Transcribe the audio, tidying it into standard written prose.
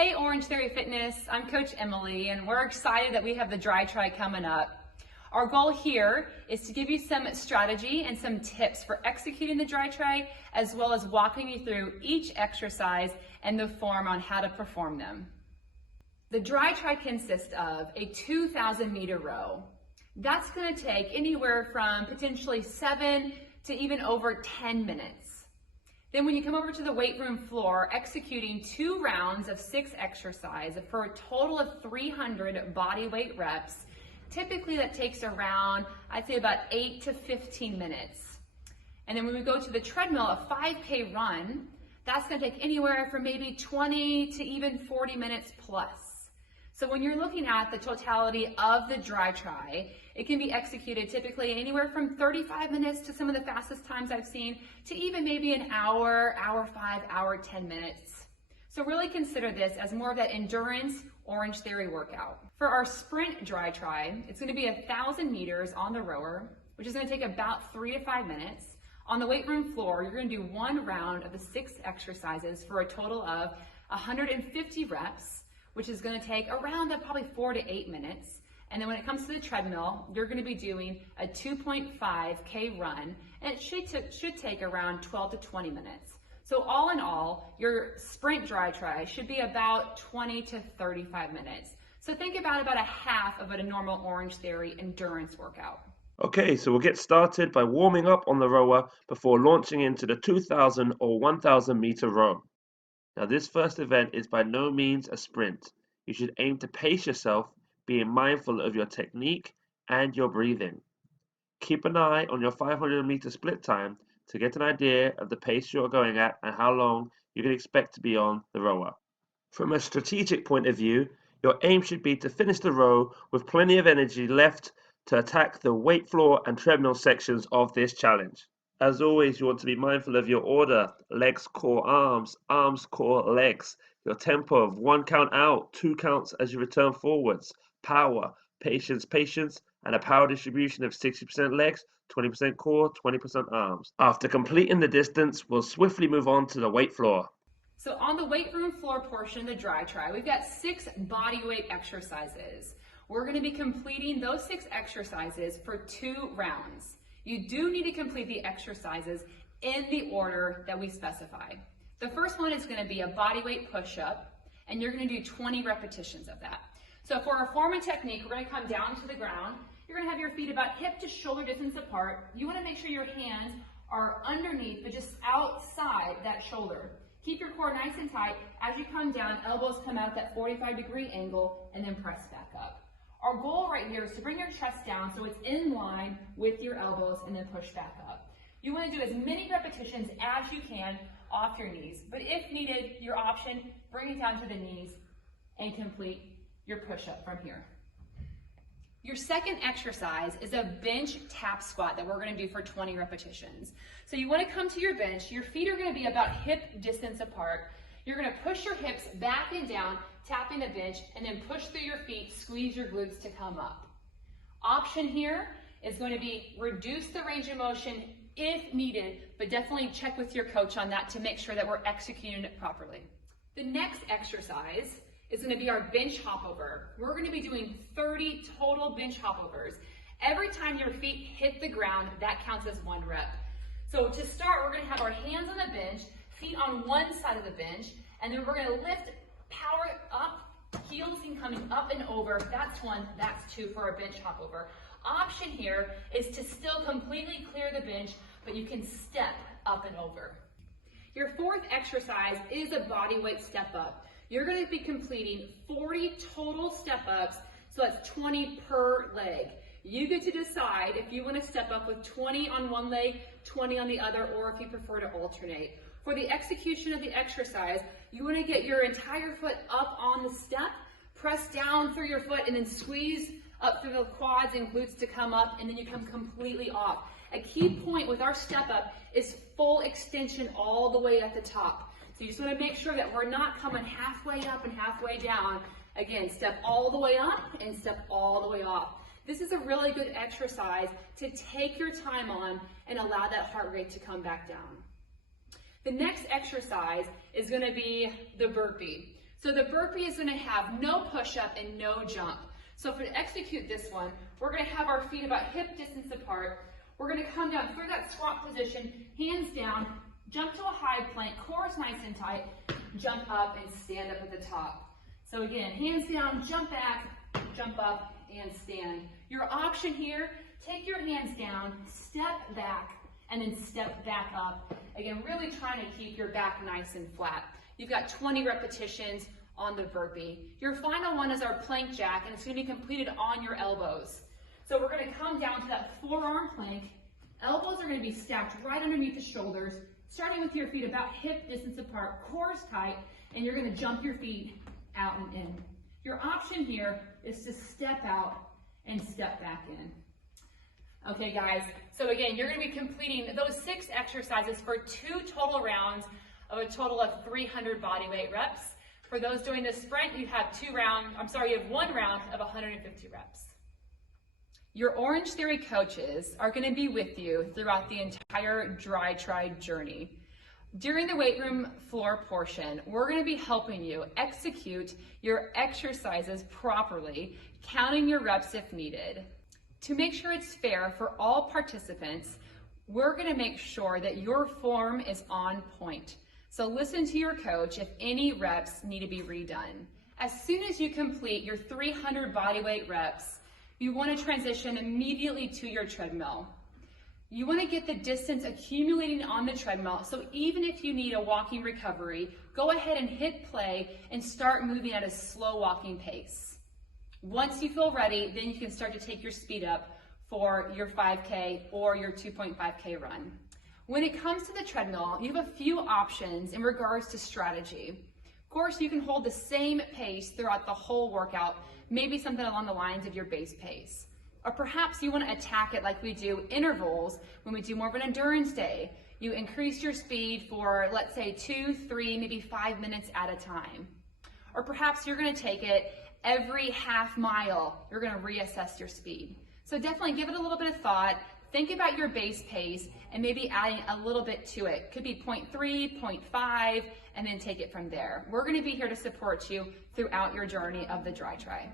Hey Orangetheory Fitness, I'm Coach Emily and we're excited that we have the Dri Tri coming up. Our goal here is to give you some strategy and some tips for executing the Dri Tri, as well as walking you through each exercise and the form on how to perform them. The Dri Tri consists of a 2,000 meter row. That's going to take anywhere from potentially 7 to even over 10 minutes. Then when you come over to the weight room floor, executing 2 rounds of 6 exercises for a total of 300 body weight reps. Typically that takes around, I'd say about 8 to 15 minutes. And then when we go to the treadmill, a 5K run, that's going to take anywhere from maybe 20 to even 40 minutes plus. So when you're looking at the totality of the Dri Tri, it can be executed typically anywhere from 35 minutes to some of the fastest times I've seen to even maybe an hour, hour 5, hour 10 minutes. So really consider this as more of that endurance Orangetheory workout. For our sprint Dri Tri, it's going to be 1,000 meters on the rower, which is going to take about 3 to 5 minutes. On the weight room floor, you're going to do 1 round of the 6 exercises for a total of 150 reps, which is going to take around probably 4 to 8 minutes. And then when it comes to the treadmill, you're going to be doing a 2.5K run, and it should take around 12 to 20 minutes. So all in all, your sprint Dri Tri should be about 20 to 35 minutes. So think about a half of a normal Orangetheory endurance workout. Okay, so we'll get started by warming up on the rower before launching into the 2,000 or 1,000 meter row. Now this first event is by no means a sprint. You should aim to pace yourself, being mindful of your technique and your breathing. Keep an eye on your 500 meter split time to get an idea of the pace you're going at and how long you can expect to be on the rower. From a strategic point of view, your aim should be to finish the row with plenty of energy left to attack the weight floor and treadmill sections of this challenge. As always, you want to be mindful of your order: legs, core, arms, arms, core, legs. Your tempo of 1 count out, 2 counts as you return forwards. Power, patience, patience, and a power distribution of 60% legs, 20% core, 20% arms. After completing the distance, we'll swiftly move on to the weight floor. So on the weight room floor portion of the Dri Tri, we've got 6 body weight exercises. We're going to be completing those 6 exercises for 2 rounds. You do need to complete the exercises in the order that we specify. The first one is going to be a body weight push-up, and you're going to do 20 repetitions of that. So for our form and technique, we're going to come down to the ground. You're going to have your feet about hip to shoulder distance apart. You want to make sure your hands are underneath, but just outside that shoulder. Keep your core nice and tight. As you come down, elbows come out at that 45-degree angle, and then press back up. Our goal right here is to bring your chest down so it's in line with your elbows and then push back up. You want to do as many repetitions as you can off your knees, but if needed, your option, bring it down to the knees and complete your push-up from here. Your second exercise is a bench tap squat that we're going to do for 20 repetitions. So you want to come to your bench. Your feet are going to be about hip distance apart. You're going to push your hips back and down, tapping the bench, and then push through your feet, squeeze your glutes to come up. Option here is going to be reduce the range of motion if needed, but definitely check with your coach on that to make sure that we're executing it properly. The next exercise is going to be our bench hop over. We're going to be doing 30 total bench hop overs. Every time your feet hit the ground, that counts as 1 rep. So to start, we're going to have our hands on the bench, feet on one side of the bench, and then we're going to lift, power up, heels can coming up and over. That's 1, that's 2 for a bench hop over. Option here is to still completely clear the bench, but you can step up and over. Your fourth exercise is a body weight step up. You're going to be completing 40 total step ups, so that's 20 per leg. You get to decide if you want to step up with 20 on one leg, 20 on the other, or if you prefer to alternate. For the execution of the exercise, you want to get your entire foot up on the step, press down through your foot, and then squeeze up through the quads and glutes to come up, and then you come completely off. A key point with our step up is full extension all the way at the top. So you just want to make sure that we're not coming halfway up and halfway down. Again, step all the way up and step all the way off. This is a really good exercise to take your time on and allow that heart rate to come back down. The next exercise is going to be the burpee. So the burpee is gonna have no push-up and no jump. So to execute this one, we're gonna have our feet about hip distance apart. We're gonna come down through that squat position, hands down, jump to a high plank, core is nice and tight, jump up and stand up at the top. So again, hands down, jump back, jump up, and stand. Your option here, take your hands down, step back, and then step back up. Again, really trying to keep your back nice and flat. You've got 20 repetitions on the burpee. Your final one is our plank jack, and it's gonna be completed on your elbows. So we're gonna come down to that forearm plank. Elbows are gonna be stacked right underneath the shoulders, starting with your feet about hip distance apart, core is tight, and you're gonna jump your feet out and in. Your option here is to step out and step back in. Okay guys, so again, you're gonna be completing those 6 exercises for 2 total rounds of a total of 300 body weight reps. For those doing the sprint, you have 1 round of 150 reps. Your Orangetheory coaches are gonna be with you throughout the entire Dri Tri journey. During the weight room floor portion, we're gonna be helping you execute your exercises properly, counting your reps if needed. To make sure it's fair for all participants, we're gonna make sure that your form is on point. So listen to your coach if any reps need to be redone. As soon as you complete your 300 bodyweight reps, you wanna transition immediately to your treadmill. You wanna get the distance accumulating on the treadmill, so even if you need a walking recovery, go ahead and hit play and start moving at a slow walking pace. Once you feel ready, then you can start to take your speed up for your 5K or your 2.5K run. When it comes to the treadmill, you have a few options in regards to strategy. Of course, you can hold the same pace throughout the whole workout, maybe something along the lines of your base pace. Or perhaps you want to attack it like we do intervals when we do more of an endurance day. You increase your speed for, let's say, 2, 3, maybe 5 minutes at a time. Or perhaps you're going to take it every half mile, you're going to reassess your speed. So definitely give it a little bit of thought. Think about your base pace and maybe adding a little bit to it. Could be 0.3, 0.5, and then take it from there. We're going to be here to support you throughout your journey of the Dri Tri.